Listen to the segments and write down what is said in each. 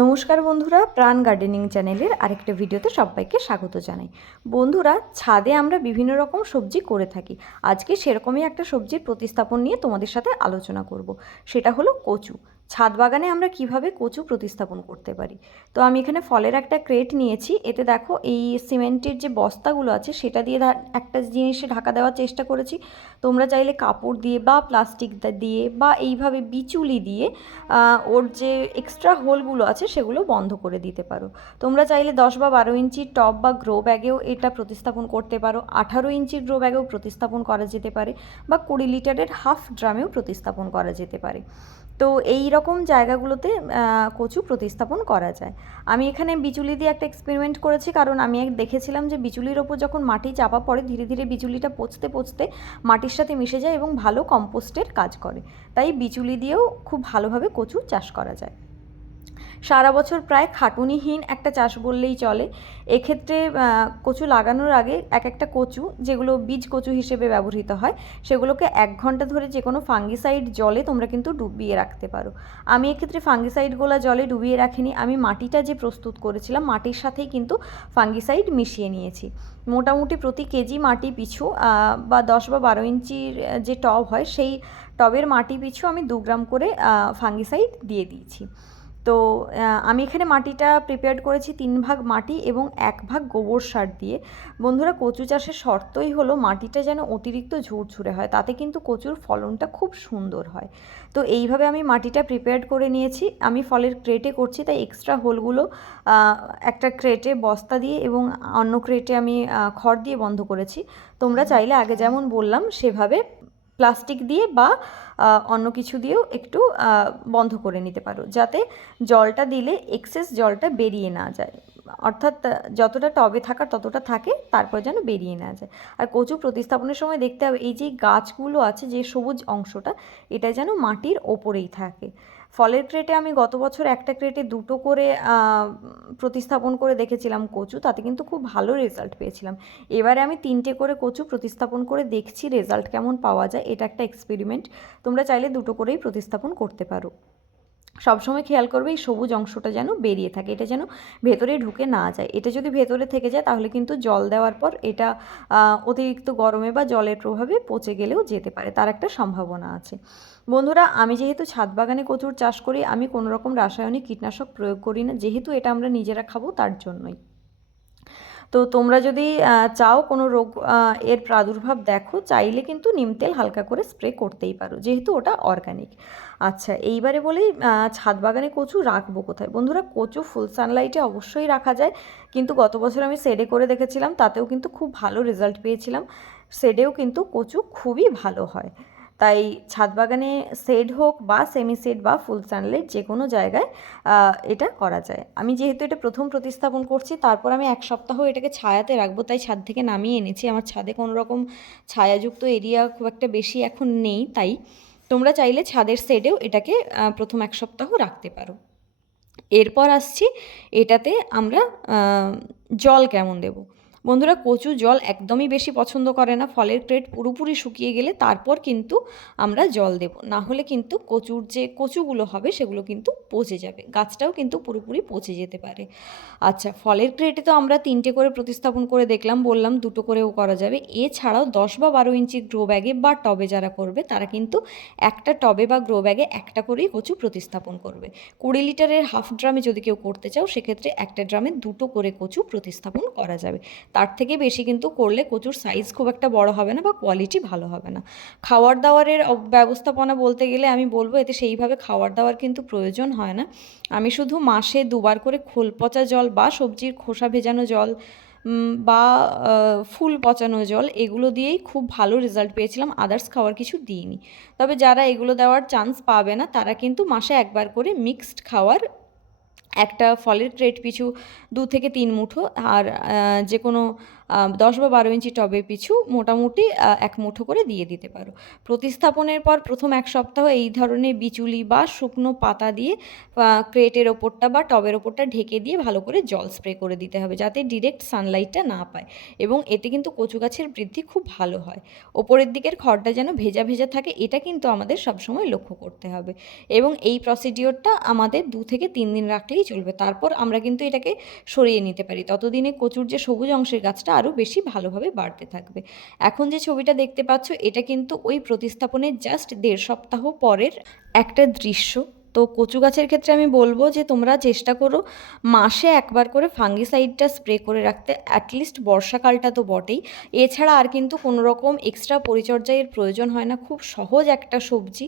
নমস্কার বন্ধুরা, প্রাণ গার্ডেনিং চ্যানেলের আরেকটা ভিডিওতে সবাইকে স্বাগত জানাই। বন্ধুরা, ছাদে আমরা বিভিন্ন রকম সবজি করে থাকি। আজকে সেরকমই একটা সবজির প্রতিস্থাপন নিয়ে তোমাদের সাথে আলোচনা করব। সেটা হলো কচু। ছাদ বাগানে আমরা কিভাবে কচু প্রতিস্থাপন করতে পারি। তো আমি এখানে ফলের একটা ক্রেট নিয়েছি। এতে দেখো এই সিমেন্টের যে বস্তাগুলো আছে সেটা দিয়ে একটা জিনিসে ঢাকা দেওয়ার চেষ্টা করেছি। তোমরা চাইলে কাপড় দিয়ে বা প্লাস্টিক দিয়ে বা এইভাবে বিচুলি দিয়ে ওর যে এক্সট্রা হোলগুলো আছে সেগুলো বন্ধ করে দিতে পারো। তোমরা চাইলে 10 বা 12 ইঞ্চির টব বা গ্রো ব্যাগেও এটা প্রতিস্থাপন করতে পারো, 18 ইঞ্চির গ্রো ব্যাগেও প্রতিস্থাপন করা যেতে পারে, বা 20 লিটারের হাফ ড্রামেও প্রতিস্থাপন করা যেতে পারে। তো এই রকম জায়গাগুলোতে কচু প্রতিস্থাপন করা যায়। আমি এখানে বিচুলি দিয়ে একটা এক্সপেরিমেন্ট করেছি, কারণ আমি দেখেছিলাম যে বিচুলির ওপর যখন মাটি চাপা পড়ে ধীরে ধীরে বিচুলিটা পচতে পচতে মাটির সাথে মিশে যায় এবং ভালো কম্পোস্টের কাজ করে। তাই বিচুলি দিয়েও খুব ভালোভাবে কচু চাষ করা যায়। সারা বছর প্রায় খাটুনিহীন একটা চাষ বললেই চলে। এক্ষেত্রে কচু লাগানোর আগে এক একটা কচু, যেগুলো বীজ কচু হিসেবে ব্যবহৃত হয়, সেগুলোকে 1 ঘন্টা ধরে যে কোনো ফাঙ্গিসাইড জলে তোমরা কিন্তু ডুবিয়ে রাখতে পারো। আমি এক্ষেত্রে ফাঙ্গিসাইডগুলো জলে ডুবিয়ে রাখিনি, আমি মাটিটা যে প্রস্তুত করেছিলাম মাটির সাথেই কিন্তু ফাঙ্গিসাইড মিশিয়ে নিয়েছি। মোটামুটি প্রতি কেজি মাটি পিছু বা 10 বা 12 ইঞ্চির যে টব হয় সেই টবের মাটি পিছু আমি 2 গ্রাম করে ফাঙ্গিসাইড দিয়ে দিয়েছি। তো আমি এখানে মাটিটা প্রিপেয়ার করেছি 3 ভাগ মাটি এবং 1 ভাগ গোবর সার দিয়ে। বন্ধুরা, কচু চাষের শর্তই হলো মাটিটা যেন অতিরিক্ত ঝুরঝুরে হয়, তাতে কিন্তু কচুর ফলনটা খুব সুন্দর হয়। তো এইভাবে আমি মাটিটা প্রিপেয়ার করে নিয়েছি। আমি ফলের ক্রেটে করছি, তাই এক্সট্রা হোলগুলো একটা ক্রেটে বস্তা দিয়ে এবং অন্য ক্রেটে আমি খড় দিয়ে বন্ধ করেছি। তোমরা চাইলে আগে যেমন বললাম সেভাবে প্লাস্টিক দিয়ে বা অন্য কিছু দিয়েও একটু বন্ধ করে নিতে পারো, যাতে জলটা দিলে এক্সেস জলটা বেরিয়ে না যায়। অর্থাৎ যতটা টবে থাকার ততটা থাকে, তারপর যেন বেরিয়ে না যায়। আর কচু প্রতিস্থাপনের সময় দেখতে হবে এই যে গাছগুলো আছে, যে সবুজ অংশটা, এটা যেন মাটির ওপরেই থাকে। ফলের ক্রেটে আমি গত বছর একটা ক্রেটে 2টো করে প্রতিস্থাপন করে দেখেছিলাম কচু, তাতে কিন্তু খুব ভালো রেজাল্ট পেয়েছিলাম। এবারে আমি 3টে করে কচু প্রতিস্থাপন করে দেখছি রেজাল্ট কেমন পাওয়া যায়। এটা একটা এক্সপেরিমেন্ট। তোমরা চাইলে 2টো করেই প্রতিস্থাপন করতে পারো। সবসময় খেয়াল করবে এই সবুজ অংশটা যেন বেরিয়ে থাকে, এটা যেন ভেতরে ঢুকে না যায়। এটা যদি ভেতরে থেকে যায় তাহলে কিন্তু জল দেওয়ার পর এটা অতিরিক্ত গরমে বা জলের প্রভাবে পচে গেলেও যেতে পারে, তার একটা সম্ভাবনা আছে। বন্ধুরা, আমি যেহেতু ছাদ বাগানে কচুর চাষ করি, আমি কোনো রকম রাসায়নিক কীটনাশক প্রয়োগ করি না, যেহেতু এটা আমরা নিজেরা খাবো তার জন্যই। তো তোমরা যদি চাও কোনো রোগ এর প্রাদুর্ভাব দেখো, চাইলে কিন্তু নিম তেল হালকা করে স্প্রে করতেই পারো, যেহেতু ওটা অর্গানিক। আচ্ছা, এইবারে বলি ছাদ বাগানে কচু রাখবো কোথায়। বন্ধুরা, কচু ফুল সানলাইটে অবশ্যই রাখা যায়, কিন্তু গত বছর আমি শেডে করে দেখেছিলাম, তাতেও কিন্তু খুব ভালো রেজাল্ট পেয়েছিলাম। শেডেও কিন্তু কচু খুবই ভালো হয়। তাই ছাদ বাগানে শেড হোক বা সেমি শেড বা ফুল সানলাইট, যে কোনো জায়গায় এটা করা যায়। আমি যেহেতু এটা প্রথম প্রতিস্থাপন করছি, তারপর আমি 1 সপ্তাহ এটাকে ছায়াতে রাখবো, তাই ছাদ থেকে নামিয়ে এনেছি। আমার ছাদে কোনো রকম ছায়াযুক্ত এরিয়া খুব একটা বেশি এখন নেই, তাই তোমরা চাইলে ছাদের শেডেও এটাকে প্রথম 1 সপ্তাহ রাখতে পারো। এরপর আসছি এটাতে আমরা জল কেমন দেবো। বন্ধুরা, কচু জল একদমই বেশি পছন্দ করে না। ফলের ক্রেট পুরোপুরি শুকিয়ে গেলে তারপর কিন্তু আমরা জল দেব, না হলে কিন্তু কচুর যে কচুগুলো হবে সেগুলো কিন্তু পচে যাবে, গাছটাও কিন্তু পুরোপুরি পচে যেতে পারে। আচ্ছা, ফলের ক্রেটে তো আমরা 3টে করে প্রতিস্থাপন করে দেখলাম, বললাম 2টো করেও করা যাবে। এছাড়াও 10 বা 12 ইঞ্চি গ্রো ব্যাগে বা টবে যারা করবে তারা কিন্তু একটা টবে বা গ্রো ব্যাগে একটা করেই কচু প্রতিস্থাপন করবে। 20 লিটারের হাফ ড্রামে যদি কেউ করতে চাও, সেক্ষেত্রে একটা ড্রামে 2টো করে কচু প্রতিস্থাপন করা যাবে। তার থেকে বেশি কিন্তু করলে কচুর সাইজ খুব একটা বড় হবে না বা কোয়ালিটি ভালো হবে না। খাওয়ার দাওয়ারের ব্যবস্থাপনা বলতে গেলে আমি বলবো, এতে সেইভাবে খাওয়ার দাওয়ার কিন্তু প্রয়োজন হয় না। আমি শুধু মাসে 2বার করে খোল পচা জল বা সবজির খোসা ভেজানো জল বা ফুল পচানো জল, এগুলো দিয়েই খুব ভালো রেজাল্ট পেয়েছিলাম। আদার্স খাওয়ার কিছু দিইনি। তবে যারা এগুলো দেওয়ার চান্স পাবে না, তারা কিন্তু মাসে 1বার করে মিক্সড খাওয়ার একটা ফলের ক্রেট পিছু 2 থেকে 3 মুঠো আর যে কোনো 10 বা 12 ইঞ্চি টবে পিছু মোটামুটি 1 মুঠো করে দিয়ে দিতে পারো। প্রতিস্থাপনের পর প্রথম 1 সপ্তাহ এই ধরনের বিচুলি বা শুকনো পাতা দিয়ে ক্রেটের ওপরটা বা টবের ওপরটা ঢেকে দিয়ে ভালো করে জল স্প্রে করে দিতে হবে, যাতে ডিরেক্ট সানলাইটটা না পায়, এবং এতে কিন্তু কচু গাছের বৃদ্ধি খুব ভালো হয়। ওপরের দিকের খড়টা যেন ভেজা ভেজা থাকে, এটা কিন্তু আমাদের সবসময় লক্ষ্য করতে হবে। এবং এই প্রসিডিওরটা আমাদের 2 থেকে 3 দিন রাখলেই চলবে, তারপর আমরা কিন্তু এটাকে সরিয়ে নিতে পারি। ততদিনে কচুর যে সবুজ অংশের গাছটা আরও বেশি ভালোভাবে বাড়তে থাকবে। এখন যে ছবিটা দেখতে পাচ্ছ, এটা কিন্তু ওই প্রতিস্থাপনের জাস্ট 1.5 সপ্তাহ পরের একটা দৃশ্য। তো কচু গাছের ক্ষেত্রে আমি বলবো যে তোমরা চেষ্টা করো মাসে একবার করে ফাঙ্গিসাইডটা স্প্রে করে রাখতে, অ্যাটলিস্ট বর্ষাকালটা তো বটেই। এছাড়া আর কিন্তু কোনো রকম এক্সট্রা পরিচর্যার প্রয়োজন হয় না, খুব সহজ একটা সবজি।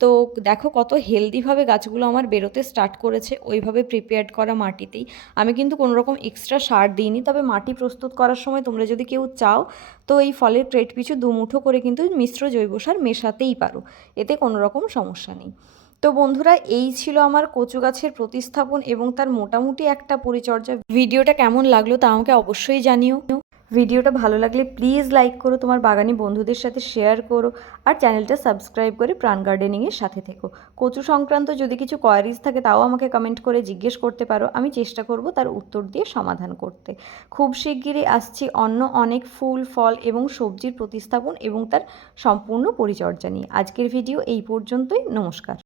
তো দেখো কত হেলদিভাবে গাছগুলো আমার বেরোতে স্টার্ট করেছে, ওইভাবে প্রিপেয়ার্ড করা মাটিতেই। আমি কিন্তু কোনো রকম এক্সট্রা সার দিইনি, তবে মাটি প্রস্তুত করার সময় তোমরা যদি কেউ চাও তো এই ফলের ক্রেট পিছু 2 মুঠো করে কিন্তু মিশ্র জৈব সার মেশাতেই পারো, এতে কোনো রকম সমস্যা নেই। তো বন্ধুরা, এই ছিল আমার কচু গাছের প্রতিস্থাপন এবং তার মোটামুটি একটা পরিচর্যা। ভিডিওটা কেমন লাগলো তা আমাকে অবশ্যই জানিও। ভিডিওটা ভালো লাগলে প্লিজ লাইক করো, তোমার বাগানি বন্ধুদের সাথে শেয়ার করো, আর চ্যানেলটা সাবস্ক্রাইব করে প্রাণ গার্ডেনিংয়ের সাথে থেকো। কচু সংক্রান্ত যদি কিছু কোয়ারিজ থাকে তাও আমাকে কমেন্ট করে জিজ্ঞেস করতে পারো, আমি চেষ্টা করব তার উত্তর দিয়ে সমাধান করতে। খুব শিগগিরই আসছি অন্য অনেক ফুল, ফল এবং সবজির প্রতিস্থাপন এবং তার সম্পূর্ণ পরিচর্যা নিয়ে। আজকের ভিডিও এই পর্যন্তই। নমস্কার।